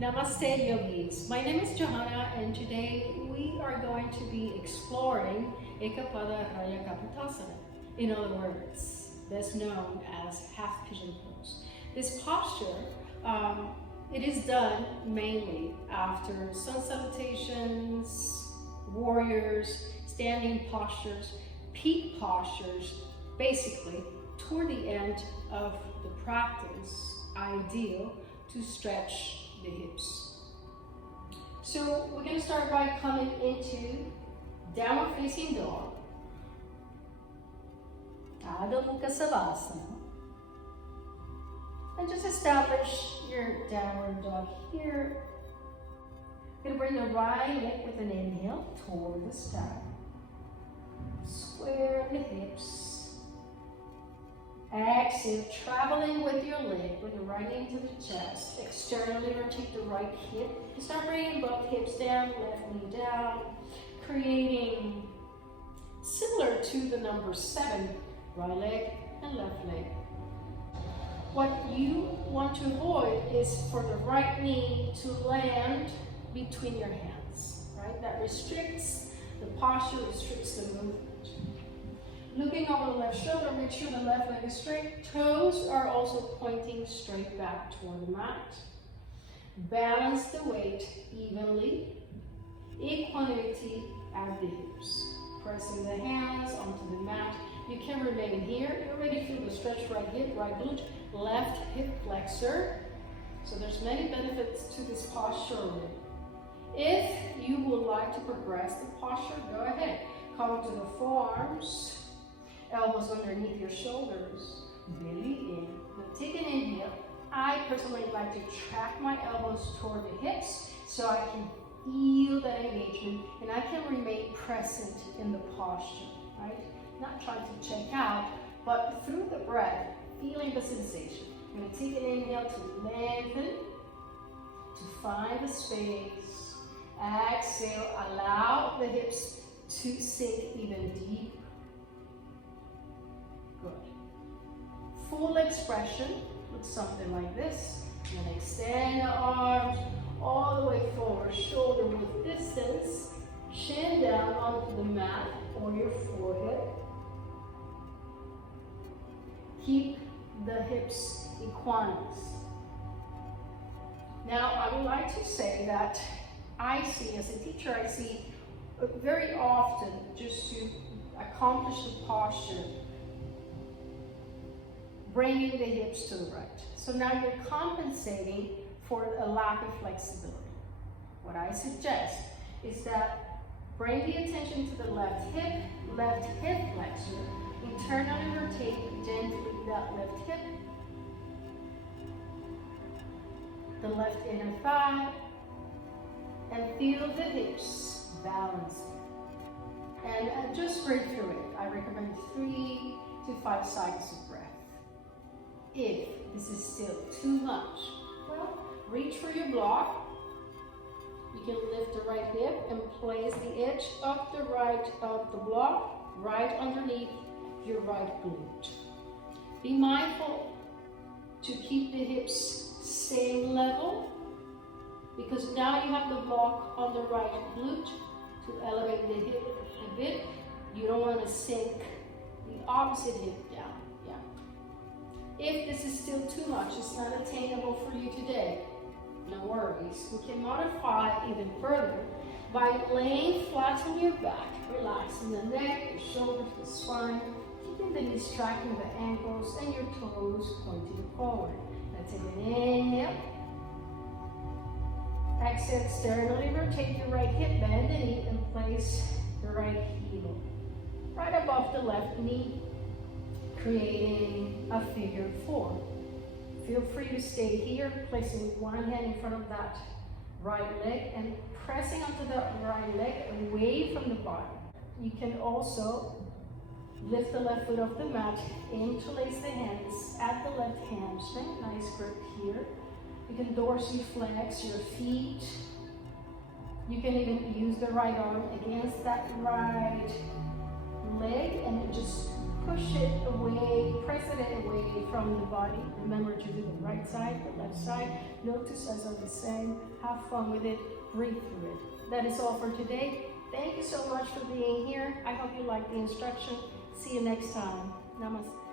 Namaste yogis. My name is Johanna and today we are going to be exploring Ekapada Rajakapotasana. In other words, best known as half pigeon pose. This posture, it is done mainly after sun salutations, warriors, standing postures, peak postures, basically toward the end of the practice, ideal to stretch the hips. So we're going to start by coming into downward facing dog, Ardha Mukha Savasana, and just establish your downward dog here. You're going to bring the right leg with an inhale toward the sky. Square the hips. Exhale, traveling with your leg, with the right knee to the chest. Externally rotate the right hip. You start bringing both hips down, left knee down, creating similar to the number 7, right leg and left leg. What you want to avoid is for the right knee to land between your hands, right? That restricts the posture, restricts the movement. Looking over the left shoulder, make sure the left leg is straight. Toes are also pointing straight back toward the mat. Balance the weight evenly. Equanimity at the hips. Pressing the hands onto the mat. You can remain here. You already feel the stretch right hip, right glute, left hip flexor. So there's many benefits to this posture already. If you would like to progress the posture, go ahead. Come to the forearms. Elbows underneath your shoulders, belly in. Now take an inhale. I personally like to track my elbows toward the hips so I can feel that engagement and I can remain present in the posture, right? Not trying to check out, but through the breath, feeling the sensation. I'm going to take an inhale to lengthen, to find the space. Exhale, allow the hips to sink even deeper. Good. Full expression looks something like this. And extend the arms all the way forward, shoulder width distance, chin down onto the mat or your forehead. Keep the hips equanimous. Now, I would like to say that I see, as a teacher, I see very often, just to accomplish the posture, bringing the hips to the right. So now you're compensating for a lack of flexibility. What I suggest is that bring the attention to the left hip flexor, internally rotate gently that left hip, the left inner thigh, and feel the hips balancing. And just breathe through it. I recommend 3 to 5 cycles of breath. If this is still too much, well, reach for your block. You can lift the right hip and place the edge of the right of the block right underneath your right glute. Be mindful to keep the hips same level, because now you have the block on the right glute to elevate the hip a bit. You don't want to sink the opposite hip down. If this is still too much, it's not attainable for you today, no worries. We can modify even further by laying flat on your back, relaxing the neck, your shoulders, the spine, keeping the knees tracking the ankles and your toes pointing forward. Now take an inhale. Exhale, externally rotate your right hip, bend the knee, and place the right heel right above the left knee, creating a figure 4. Feel free to stay here, placing one hand in front of that right leg and pressing onto the right leg away from the body. You can also lift the left foot off the mat, interlace the hands at the left hamstring, nice grip here. You can dorsiflex your feet. You can even use the right arm against that right leg and just push it away, press it away from the body. Remember to do the right side, the left side. Notice as I was saying, have fun with it, breathe through it. That is all for today. Thank you so much for being here. I hope you liked the instruction. See you next time. Namaste.